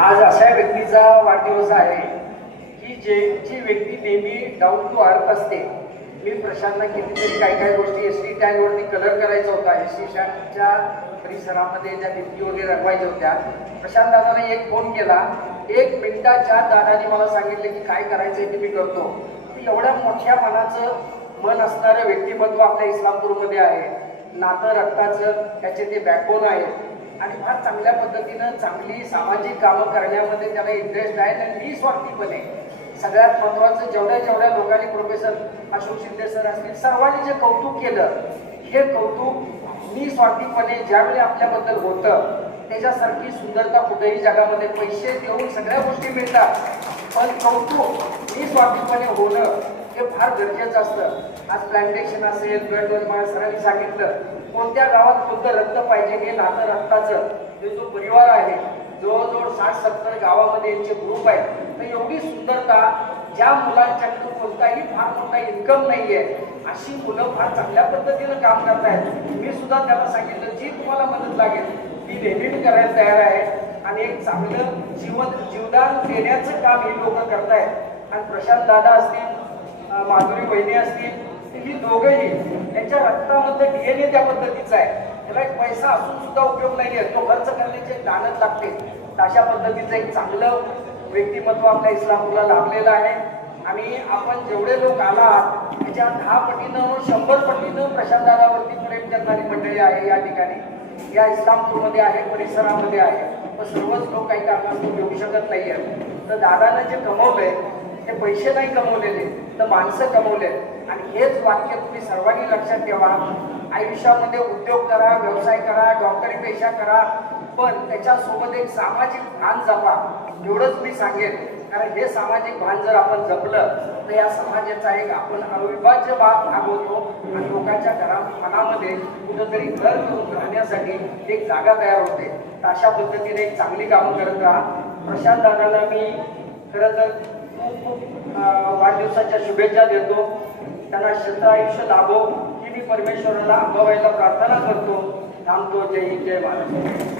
आज अशा व्यक्तीचा वाढदिवस आहे की जी व्यक्ती नेहमी डाऊन टू अर्थ असते. मी प्रशांतला कितीतरी काही गोष्टी एस टी स्टँडवरती कलर करायचा होता. एस टी स्टँडच्या परिसरामध्ये ज्या भिंती वगैरे रंगवायच्या होत्या, प्रशांत दादाने एक फोन केला. 1 मिनिटाच्या दादाने मला सांगितले की काय करायचंय ते मी करतो. एवढ्या मोठ्या मनाचं मन असणारं व्यक्तिमत्व आपल्या इस्लामपूरमध्ये आहे. नातं रक्ताचं त्याचे ते बॅकबोन आहे आणि फार चांगल्या पद्धतीनं चांगली सामाजिक कामं करण्यामध्ये त्याला इंटरेस्ट आहे आणि निस्वार्थीपणे. सगळ्यात महत्त्वाचं जेवढ्या लोकांनी प्रोफेसर अशोक शिंदे सर असतील सर्वांनी जे कौतुक केलं, हे कौतुक निस्वार्थीपणे ज्यावेळी आपल्याबद्दल होतं त्याच्यासारखी सुंदरता कुठेही जगामध्ये पैसे देऊन सगळ्या गोष्टी मिळतात, पण कौतुक निस्वार्थीपणे होणं हे फार गरजेचं असतं. आज प्लांटेशन असेल, गडवर मला सरांनी सांगितलं कोणत्या गावात कोणतं रक्त पाहिजे, हे नातं रक्ताचं हे जो परिवार आहे, जवळजवळ 60-70 गावामध्ये यांचे ग्रुप आहेत. तर एवढी सुंदरता, ज्या मुलांच्याकडून कोणताही फार मोठा इन्कम नाहीये अशी मुलं फार चांगल्या पद्धतीनं काम करतायत. मी सुद्धा त्याला सांगितलं जी तुम्हाला मदत लागेल ती नेहमी मी करायला तयार आहे आणि एक चांगलं जीवदान देण्याचं काम ही लोक करतायत. आणि प्रशांत दादा असतील, माधुरी वहिनी असतील, ही दोघंही त्यांच्या रक्तामध्ये DNA त्या पद्धतीचा आहे. त्याला एक पैसा असून सुद्धा उपयोग नाहीये, तो खर्च करण्याची एक दानत लागते. अशा पद्धतीचं एक चांगलं व्यक्तिमत्व आपल्या इस्लामपूरला लाभलेलं आहे. आणि आपण जेवढे लोक आलात त्याच्या 10 पटीनं 100 पटीनं प्रशांत दादावरती प्रेम करणारी मंडळी आहे या ठिकाणी, या इस्लामपूरमध्ये आहे, परिसरामध्ये आहे. पण सर्वच लोक काही कारणास्तव येऊ शकत नाहीये. तर दादानं जे कमवलंय ते पैसे नाही कमवलेले, तर माणसं कमवले. आणि हेच वाक्य तुम्ही सर्वांनी लक्षात ठेवा. आयुष्यामध्ये उद्योग करा, व्यवसाय करा, डॉक्टरी पेशा करा, पण त्याच्यासोबत एक सामाजिक भान जपा, एवढंच मी सांगेन. कारण हे सामाजिक भान जर आपण जपलं तर या समाजाचा एक आपण अविभाज्य भाग होतो आणि लोकांच्या मनामध्ये कुठंतरी घर करून राहण्यासाठी एक जागा तयार होते. तर अशा पद्धतीने एक चांगली कामं करत राहा. प्रशांत दादाला मी खरं तर खूप वाढदिवसाच्या शुभेच्छा देतो. त्यांना शत आयुष्य लाभो ही मी परमेश्वराला अनुभवायला प्रार्थना करतो. थांबतो. जय हिंद, जय महाराष्ट्र.